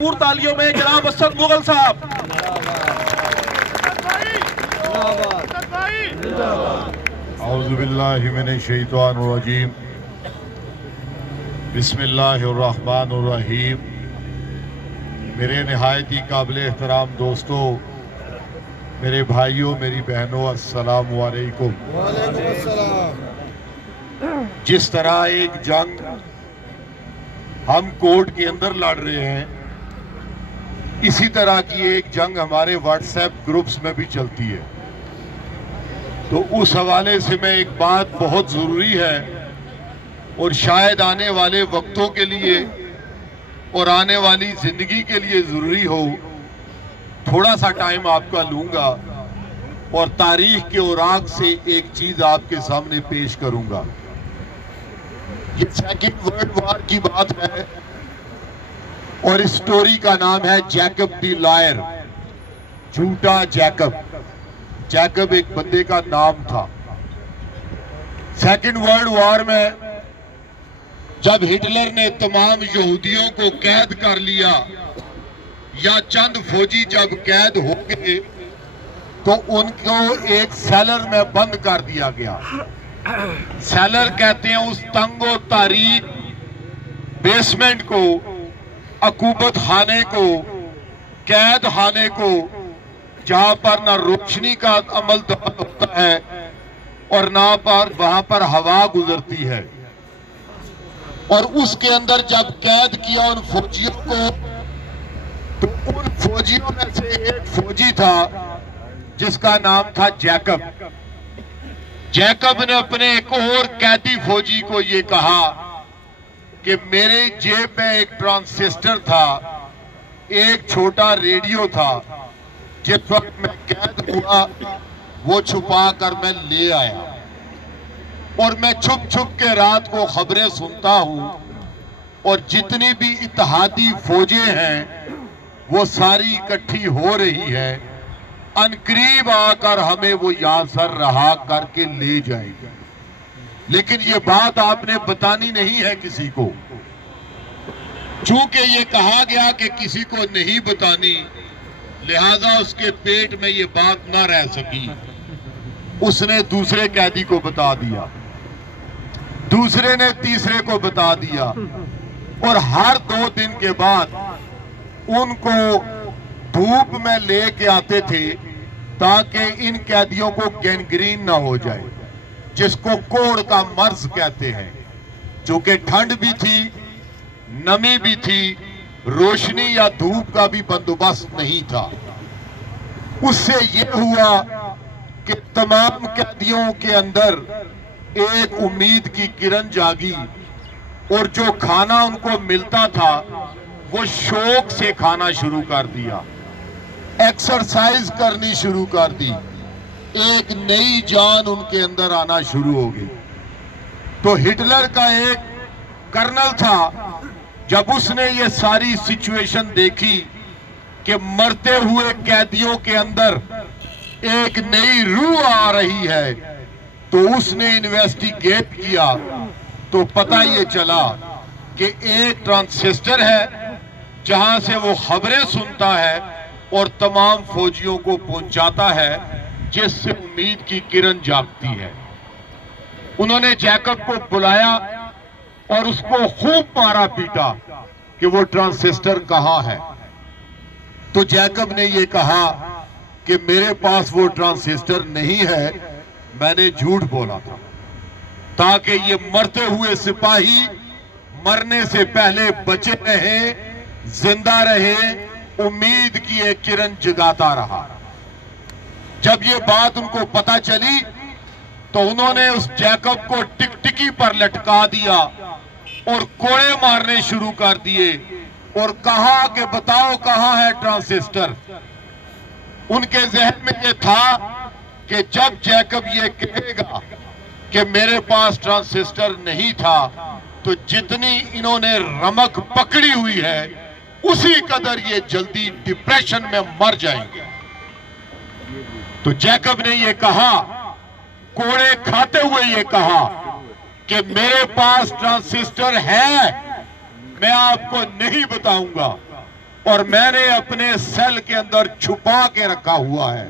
پور تالیوں میں جناب اسد مغل صاحب. اعوذ باللہ من الشیطان الرجیم. بسم اللہ الرحمن الرحیم. میرے نہایت ہی قابل احترام دوستو، میرے بھائیوں، میری بہنوں، السلام علیکم. وعلیکم السلام. جس طرح ایک جنگ ہم کورٹ کے اندر لڑ رہے ہیں، اسی طرح کی ایک جنگ ہمارے واٹس ایپ گروپس میں بھی چلتی ہے. تو اس حوالے سے میں ایک بات بہت ضروری ہے اور شاید آنے والے وقتوں کے لیے اور آنے والی زندگی کے لیے ضروری ہو، تھوڑا سا ٹائم آپ کا لوں گا اور تاریخ کے اوراق سے ایک چیز آپ کے سامنے پیش کروں گا. یہ سیکنڈ ورلڈ وار کی بات ہے اور اس سٹوری کا نام ہے جیکب دی لائر، جھوٹا جیکب. جیکب ایک بندے کا نام تھا. سیکنڈ ورلڈ وار میں جب ہٹلر نے تمام یہودیوں کو قید کر لیا یا چند فوجی جب قید ہو گئے تو ان کو ایک سیلر میں بند کر دیا گیا. سیلر کہتے ہیں اس تنگ و تاریک بیسمنٹ کو، عقوبت خانے کو، قید خانے کو، جہاں پر نہ روشنی کا عمل ہوتا ہے اور نہ وہاں پر ہوا گزرتی ہے. اور اس کے اندر جب قید کیا ان فوجیوں کو، تو ان فوجیوں میں سے ایک فوجی تھا جس کا نام تھا جیکب. جیکب نے اپنے ایک اور قیدی فوجی کو یہ کہا کہ میرے جیب میں ایک ٹرانسسٹر تھا، ایک چھوٹا ریڈیو تھا، جس وقت میں قید ہوا وہ چھپا کر میں لے آیا اور میں چھپ چھپ کے رات کو خبریں سنتا ہوں اور جتنی بھی اتحادی فوجیں ہیں وہ ساری اکٹھی ہو رہی ہے، ان قریب آ کر ہمیں وہ یہاں سر رہا کر کے لے جائیں گے. لیکن یہ بات آپ نے بتانی نہیں ہے کسی کو. چونکہ یہ کہا گیا کہ کسی کو نہیں بتانی، لہذا اس کے پیٹ میں یہ بات نہ رہ سکی. اس نے دوسرے قیدی کو بتا دیا، دوسرے نے تیسرے کو بتا دیا، اور ہر 2 دن کے بعد ان کو دھوپ میں لے کے آتے تھے تاکہ ان قیدیوں کو گینگرین نہ ہو جائے، جس کو کوڑ کا مرض کہتے ہیں. چونکہ ٹھنڈ بھی تھی، نمی بھی تھی، روشنی یا دھوپ کا بھی بندوبست نہیں تھا. اس سے یہ ہوا کہ تمام قیدیوں کے اندر ایک امید کی کرن جاگی اور جو کھانا ان کو ملتا تھا وہ شوق سے کھانا شروع کر دیا، ایکسرسائز کرنی شروع کر دی. ایک نئی جان ان کے اندر آنا شروع ہو گئی. تو ہٹلر کا ایک کرنل تھا، جب اس نے یہ ساری سچویشن دیکھی کہ مرتے ہوئے قیدیوں کے اندر ایک نئی روح آ رہی ہے، تو اس نے انویسٹیگیٹ کیا تو پتہ یہ چلا کہ ایک ٹرانسسٹر ہے جہاں سے وہ خبریں سنتا ہے اور تمام فوجیوں کو پہنچاتا ہے، جس سے امید کی کرن جاگتی ہے. انہوں نے جیکب کو بلایا اور اس کو خوب مارا پیٹا کہ وہ ٹرانسسٹر کہاں ہے. تو جیکب نے یہ کہا کہ میرے پاس وہ ٹرانسسٹر نہیں ہے، میں نے جھوٹ بولا تھا تاکہ یہ مرتے ہوئے سپاہی مرنے سے پہلے بچے رہے، زندہ رہے، امید کی ایک کرن جگاتا رہا. جب یہ بات ان کو پتہ چلی تو انہوں نے اس جیکب کو ٹکٹکی پر لٹکا دیا اور کوڑے مارنے شروع کر دیے اور کہا کہ بتاؤ کہاں ہے ٹرانسسٹر. ان کے ذہن میں یہ تھا کہ جب جیکب یہ کہے گا کہ میرے پاس ٹرانسسٹر نہیں تھا تو جتنی انہوں نے رمق پکڑی ہوئی ہے اسی قدر یہ جلدی ڈپریشن میں مر جائیں گے. تو جیکب نے یہ کہا، کوڑے کھاتے ہوئے یہ کہا کہ میرے پاس ٹرانسسٹر ہے، میں آپ کو نہیں بتاؤں گا. اور میں نے اپنے سیل کے اندر چھپا کے رکھا ہوا ہے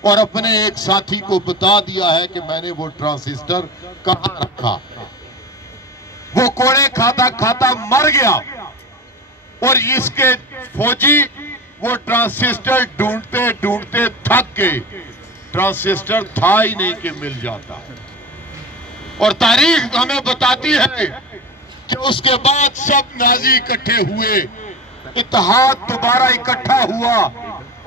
اور اپنے ایک ساتھی کو بتا دیا ہے کہ میں نے وہ ٹرانسسٹر کہاں رکھا. وہ کوڑے کھاتا کھاتا مر گیا اور اس کے فوجی وہ ٹرانسسٹر ڈھونڈتے ڈھونڈتے تھک گئے. ٹرانسسٹر تھا ہی نہیں کہ مل جاتا. اور تاریخ ہمیں بتاتی ہے کہ اس کے بعد سب نازی اکٹھے ہوئے, اتحاد دوبارہ اکٹھا ہوا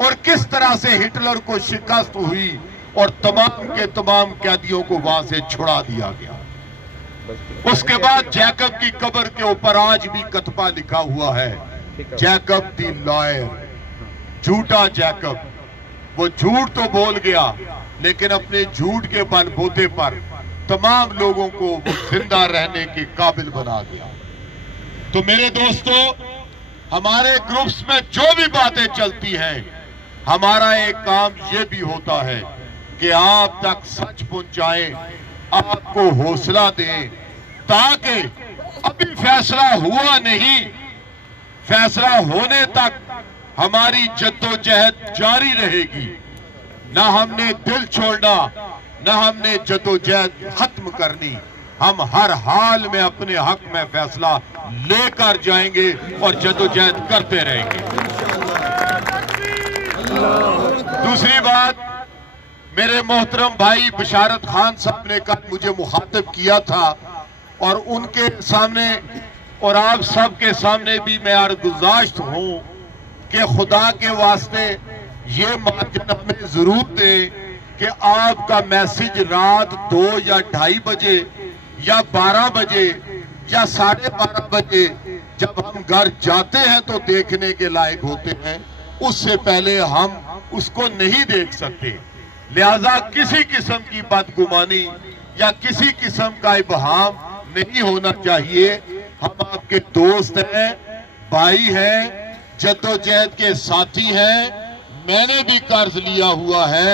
اور کس طرح سے ہٹلر کو شکست ہوئی اور تمام کے تمام قیدیوں کو وہاں سے چھڑا دیا گیا. اس کے بعد جیکب کی قبر کے اوپر آج بھی کتبہ لکھا ہوا ہے, جیکب دی لائر, جھوٹا جیکب. وہ جھوٹ تو بول گیا لیکن اپنے جھوٹ کے بل بوتے پر تمام لوگوں کو وہ زندہ رہنے کے قابل بنا گیا. تو میرے دوستو, ہمارے گروپس میں جو بھی باتیں چلتی ہیں, ہمارا ایک کام یہ بھی ہوتا ہے کہ آپ تک سچ پہنچائیں, آپ کو حوصلہ دیں, تاکہ ابھی فیصلہ ہوا نہیں, فیصلہ ہونے تک ہماری جدوجہد جاری رہے گی. نہ ہم نے دل چھوڑنا, نہ ہم نے جدوجہد ختم کرنی. ہم ہر حال میں اپنے حق میں فیصلہ لے کر جائیں گے اور جدوجہد کرتے رہیں گے. دوسری بات, میرے محترم بھائی بشارت خان صاحب نے کل مجھے مخاطب کیا تھا اور ان کے سامنے اور آپ سب کے سامنے بھی میں عرضگزاشت ہوں کہ خدا کے واسطے یہ مارجن ہمیں ضرور دیں کہ آپ کا میسج رات 2 یا 2:30 بجے یا 12 بجے یا 12:30 بجے جب ہم گھر جاتے ہیں تو دیکھنے کے لائق ہوتے ہیں, اس سے پہلے ہم اس کو نہیں دیکھ سکتے. لہذا کسی قسم کی بدگمانی یا کسی قسم کا ابہام نہیں ہونا چاہیے. ہم آپ کے دوست ہیں, بھائی ہیں, جدوجہد کے ساتھی ہیں. میں نے بھی قرض لیا ہوا ہے,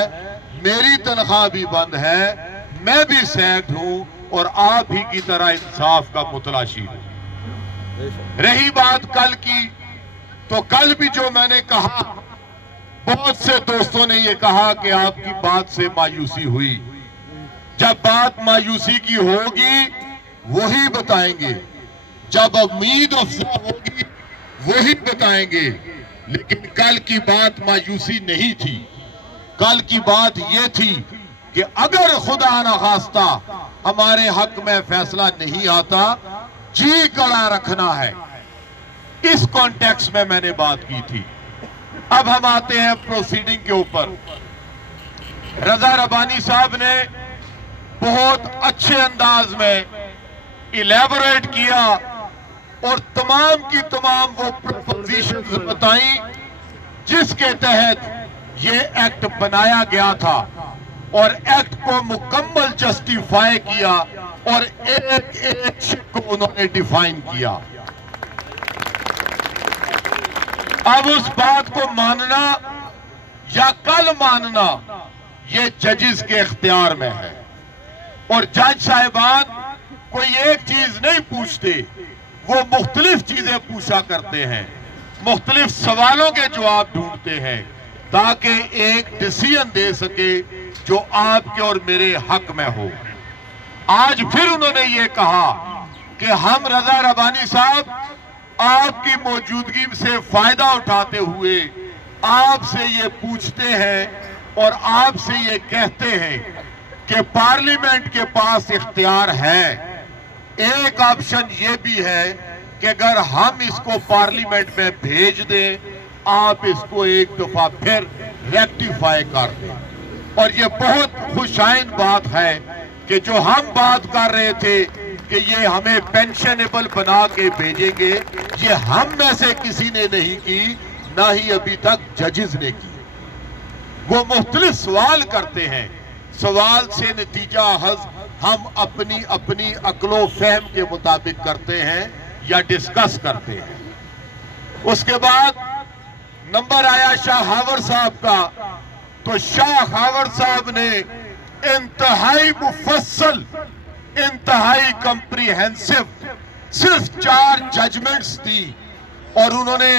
میری تنخواہ بھی بند ہے, میں بھی سیٹ ہوں اور آپ ہی کی طرح انصاف کا متلاشی ہوں. رہی بات کل کی, تو کل بھی جو میں نے کہا, بہت سے دوستوں نے یہ کہا کہ آپ کی بات سے مایوسی ہوئی. جب بات مایوسی کی ہوگی وہی بتائیں گے, جب امید افزا ہوگی وہی بتائیں گے. لیکن کل کی بات مایوسی نہیں تھی. کل کی بات یہ تھی کہ اگر خدا نخواستہ ہمارے حق میں فیصلہ نہیں آتا, جی کڑا رکھنا ہے. اس کانٹیکس میں میں نے بات کی تھی. اب ہم آتے ہیں پروسیڈنگ کے اوپر. رضا ربانی صاحب نے بہت اچھے انداز میں الیبوریٹ کیا اور تمام کی تمام وہ پروپوزیشنز بتائیں جس کے تحت یہ ایکٹ بنایا گیا تھا, اور ایکٹ کو مکمل جسٹیفائی کیا اور ایک ایک شک کو انہوں نے ڈیفائن کیا. اب اس بات کو ماننا یا کل ماننا یہ ججز کے اختیار میں ہے, اور جج صاحبان کوئی ایک چیز نہیں پوچھتے, وہ مختلف چیزیں پوچھا کرتے ہیں, مختلف سوالوں کے جواب ڈھونڈتے ہیں تاکہ ایک ڈیسیژن دے سکے جو آپ کے اور میرے حق میں ہو. آج پھر انہوں نے یہ کہا کہ ہم رضا ربانی صاحب آپ کی موجودگی سے فائدہ اٹھاتے ہوئے آپ سے یہ پوچھتے ہیں اور آپ سے یہ کہتے ہیں کہ پارلیمنٹ کے پاس اختیار ہے. ایک آپشن یہ بھی ہے کہ اگر ہم اس کو پارلیمنٹ میں بھیج دیں, آپ اس کو ایک دفعہ پھر ریکٹیفائی کر دیں. اور یہ بہت خوشائن بات ہے کہ جو ہم بات کر رہے تھے کہ یہ ہمیں پینشنیبل بنا کے بھیجیں گے, یہ ہم میں سے کسی نے نہیں کی, نہ ہی ابھی تک ججز نے کی. وہ مختلف سوال کرتے ہیں, سوال سے نتیجہ ہم اپنی اپنی عقل و فہم کے مطابق کرتے ہیں یا ڈسکس کرتے ہیں. اس کے بعد نمبر آیا شاہ ہاور صاحب کا, تو شاہ ہاور صاحب نے انتہائی مفصل, انتہائی کمپریہنسو صرف 4 ججمنٹس دی, اور انہوں نے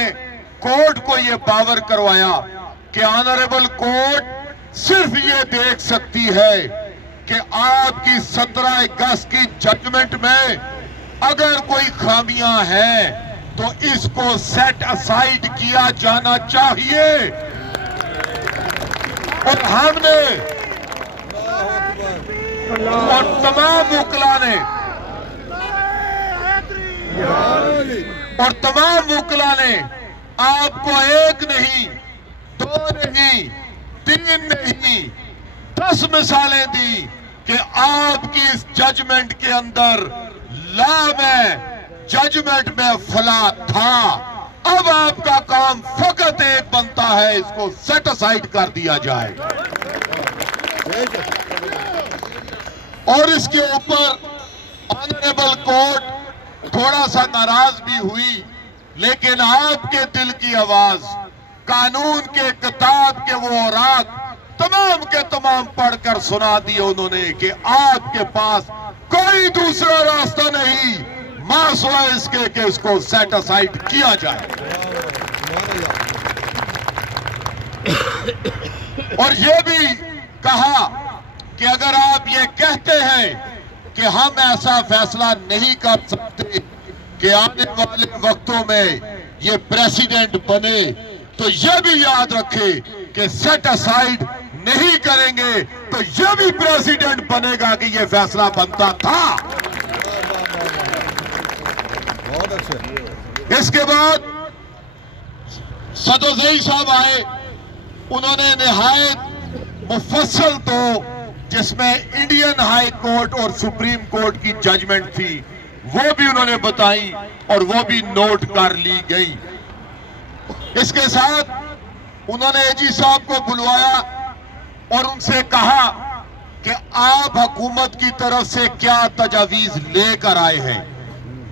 کورٹ کو یہ باور کروایا کہ آنریبل کورٹ صرف یہ دیکھ سکتی ہے کہ آپ کی 17 اگست کی ججمنٹ میں اگر کوئی خامیاں ہیں تو اس کو سیٹ اسائیڈ کیا جانا چاہیے. اور ہم نے اور تمام وکلا نے آپ کو ایک نہیں، دو نہیں، تین نہیں، 10 مثالیں دی کہ آپ کی اس ججمنٹ کے اندر لا میں ججمنٹ میں فلا تھا. اب آپ کا کام فقط ایک بنتا ہے، اس کو سیٹ اسائیڈ کر دیا جائے. اور اس کے اوپر آنریبل کورٹ تھوڑا سا ناراض بھی ہوئی، لیکن آپ کے دل کی آواز، قانون کے کتاب کے وہ اوراق تمام کے تمام پڑھ کر سنا دیے انہوں نے کہ آپ کے پاس کوئی دوسرا راستہ نہیں ماں سوائے اس کے کہ اس کو سیٹ اسائیڈ کیا جائے. اور یہ بھی کہا کہ اگر آپ یہ کہتے ہیں کہ ہم ایسا فیصلہ نہیں کر سکتے کہ آنے والے وقتوں میں یہ پریسیڈنٹ بنے، تو یہ بھی یاد رکھے کہ سیٹ اسائیڈ نہیں کریں گے تو یہ بھی پریسیڈنٹ بنے گا کہ یہ فیصلہ بنتا تھا. اس کے بعد سدوزئی صاحب آئے، انہوں نے نہایت مفصل تو جس میں انڈین ہائی کورٹ اور سپریم کورٹ کی ججمنٹ تھی وہ بھی انہوں نے بتائی اور وہ بھی نوٹ کر لی گئی. اس کے ساتھ انہوں نے اے جی صاحب کو بلوایا اور ان سے کہا کہ آپ حکومت کی طرف سے کیا تجاویز لے کر آئے ہیں،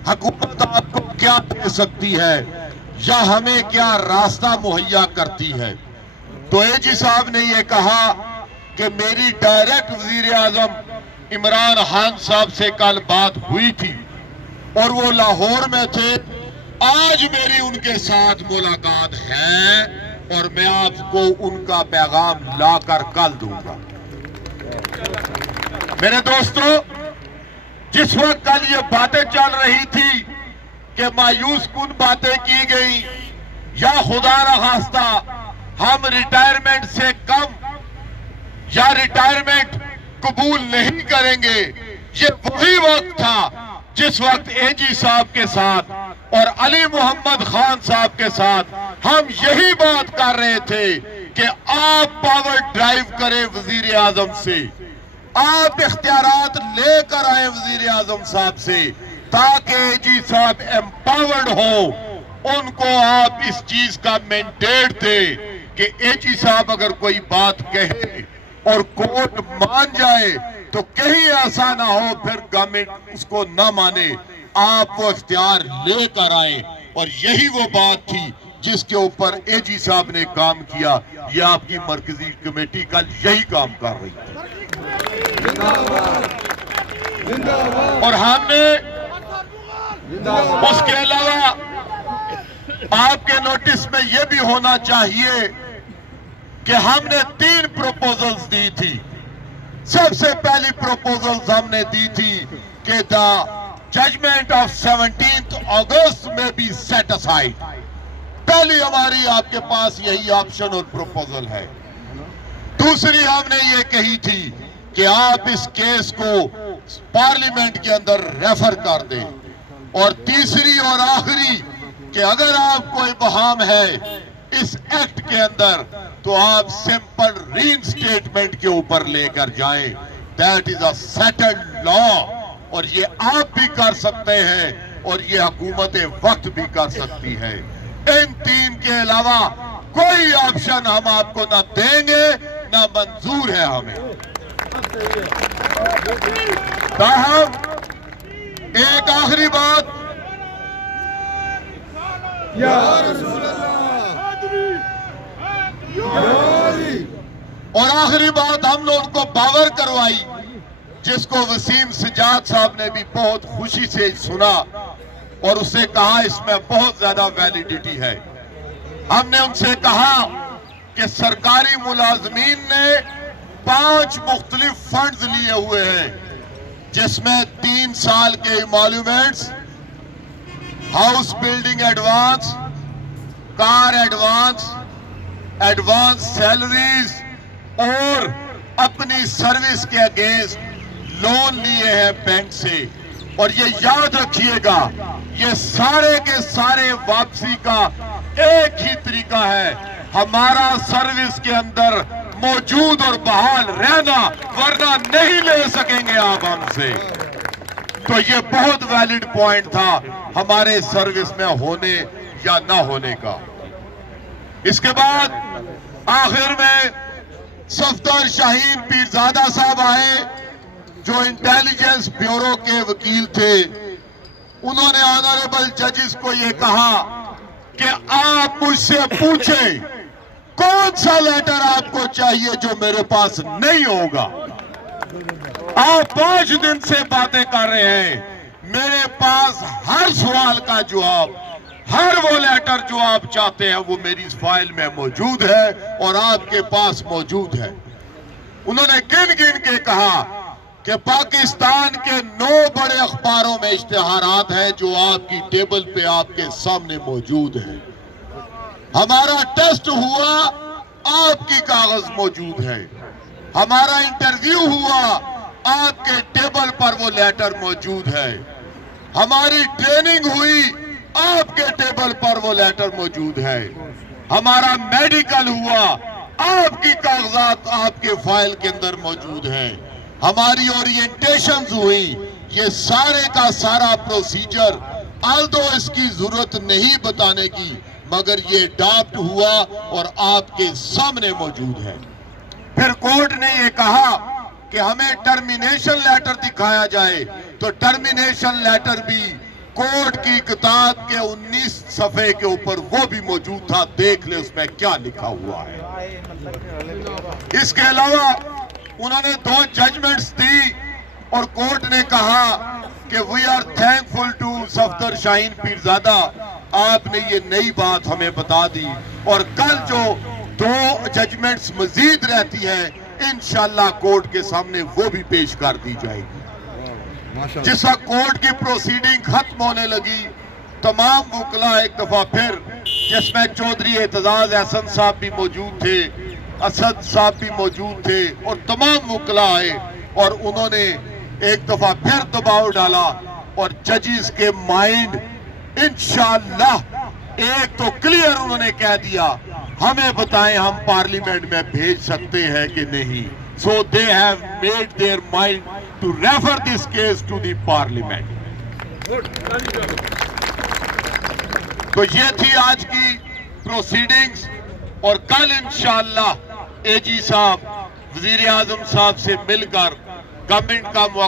حکومت آپ کو کیا دے سکتی ہے یا ہمیں کیا راستہ مہیا کرتی ہے. تو اے جی صاحب نے یہ کہا کہ میری ڈائریکٹ وزیر اعظم عمران خان صاحب سے کل بات ہوئی تھی اور وہ لاہور میں تھے. آج میری ان کے ساتھ ملاقات ہے اور میں آپ کو ان کا پیغام لا کر کل دوں گا. میرے دوستو، جس وقت کل یہ باتیں چل رہی تھی کہ مایوس کن باتیں کی گئی یا خدا نخواستہ ہم ریٹائرمنٹ سے کم یا ریٹائرمنٹ قبول نہیں کریں گے، یہ وہی وقت تھا جس وقت اے جی صاحب کے ساتھ اور علی محمد خان صاحب کے ساتھ ہم یہی بات کر رہے تھے کہ آپ پاور ڈرائیو کریں وزیر اعظم سے، آپ اختیارات لے کر آئیں وزیر اعظم صاحب سے تاکہ اے جی صاحب ایمپاورڈ ہو. ان کو آپ اس چیز کا مینڈیٹ دے کہ اے جی صاحب اگر کوئی بات کہے اور کورٹ مان جائے تو کہیں ایسا نہ ہو پھر گورنمنٹ اس کو نہ مانے. آپ وہ اختیار لے کر آئیں اور یہی وہ بات تھی جس کے اوپر اے جی صاحب نے کام کیا. یہ آپ کی مرکزی کمیٹی کل یہی کام کر رہی تھی اور ہم نے اس کے علاوہ آپ کے نوٹس میں یہ بھی ہونا چاہیے کہ ہم نے 3 پروپوزلز دی تھی. سب سے پہلی پروپوزلز ہم نے دی تھی کہ دا ججمنٹ آف 17 اگست میں بھی سیٹ اسائیڈ. پہلی ہماری آپ کے پاس یہی آپشن اور پروپوزل ہے. دوسری ہم نے یہ کہی تھی کہ آپ اس کیس کو پارلیمنٹ کے اندر ریفر کر دیں. اور تیسری اور آخری کہ اگر آپ کو ابہام ہے اس ایکٹ کے اندر تو آپ سمپل ری انسٹیٹمنٹ کے اوپر لے کر جائیں. دیٹ از اے سیٹلڈ لا اور یہ آپ بھی کر سکتے ہیں اور یہ حکومت وقت بھی کر سکتی ہے. ان 3 کے علاوہ کوئی آپشن ہم آپ کو نہ دیں گے نہ منظور ہے ہمیں. تاہم ایک آخری بات اور آخری بات ہم نے ان کو باور کروائی جس کو وسیم سجاد صاحب نے بھی بہت خوشی سے سنا اور اسے کہا اس میں بہت زیادہ ویلیڈیٹی ہے. ہم نے ان سے کہا کہ سرکاری ملازمین نے 5 مختلف فنڈز لیے ہوئے ہیں، جس میں 3 سال کے ایمالومنٹس، ہاؤس بلڈنگ ایڈوانس، کار ایڈوانس، ایڈوانس سیلریز اور اپنی سروس کے اگینسٹ لون لیے ہیں بینک سے۔ اور یہ یاد رکھیے گا، یہ سارے کے سارے واپسی کا ایک ہی طریقہ ہے، ہمارا سروس کے اندر موجود اور بحال رہنا، ورنہ نہیں لے سکیں گے آپ ہم سے۔ تو یہ بہت ویلڈ پوائنٹ تھا ہمارے سروس میں ہونے یا نہ ہونے کا۔ اس کے بعد آخر میں صفدر شاہین پیرزادہ صاحب آئے جو انٹیلیجنس بیورو کے وکیل تھے۔ انہوں نے آنریبل ججز کو یہ کہا کہ آپ مجھ سے پوچھیں کون سا لیٹر آپ کو چاہیے جو میرے پاس نہیں ہوگا۔ آپ 5 دن سے باتیں کر رہے ہیں، میرے پاس ہر سوال کا جواب، ہر وہ لیٹر جو آپ چاہتے ہیں وہ میری اس فائل میں موجود ہے اور آپ کے پاس موجود ہے۔ انہوں نے گن گن کے کہا کہ پاکستان کے 9 بڑے اخباروں میں اشتہارات ہیں جو آپ کی ٹیبل پہ آپ کے سامنے موجود ہیں۔ ہمارا ٹیسٹ ہوا، آپ کی کاغذ موجود ہے۔ ہمارا انٹرویو ہوا، آپ کے ٹیبل پر وہ لیٹر موجود ہے۔ ہماری ٹریننگ ہوئی، آپ کے ٹیبل پر وہ لیٹر موجود ہے۔ ہمارا میڈیکل ہوا، آپ کی کاغذات آپ کے فائل کے اندر موجود ہیں۔ ہماری اورینٹیشنز ہوئی، یہ سارے کا سارا پروسیجر، آلدو اس کی ضرورت نہیں بتانے کی، مگر یہ ڈافٹ ہوا اور آپ کے سامنے موجود ہے۔ پھر کورٹ نے یہ کہا کہ ہمیں ٹرمینیشن لیٹر دکھایا جائے، تو ٹرمینیشن لیٹر بھی کورٹ کی کتاب کے 19 صفحے کے اوپر وہ بھی موجود تھا، دیکھ لیں اس میں کیا لکھا ہوا ہے۔ اس کے علاوہ انہوں نے 2 ججمنٹس دی اور کورٹ نے کہا کہ we are thankful to Safdar Shaheen Pirzada, آپ نے یہ نئی بات ہمیں بتا دی، اور کل جو 2 ججمنٹس مزید رہتی ہیں انشاءاللہ کورٹ کے سامنے وہ بھی پیش کر دی جائے گی۔ جس وقت کورٹ کی پروسیڈنگ ختم ہونے لگی، تمام وکلاء ایک دفعہ پھر، جس میں چودھری اعتزاز احسن صاحب بھی موجود تھے، اسد صاحب بھی موجود تھے، اور تمام وکلاء آئے اور انہوں نے ایک دفعہ پھر دباؤ ڈالا اور ججز کے مائنڈ انشاءاللہ ایک تو کلیئر انہوں نے کہہ دیا، ہمیں بتائیں ہم پارلیمنٹ میں بھیج سکتے ہیں کہ نہیں۔ So they have made their mind to refer this case to the parliament. تو یہ تھی آج کی پروسیڈنگز، اور کل انشاءاللہ اے جی صاحب وزیر اعظم صاحب سے مل کر گورنمنٹ کا موقع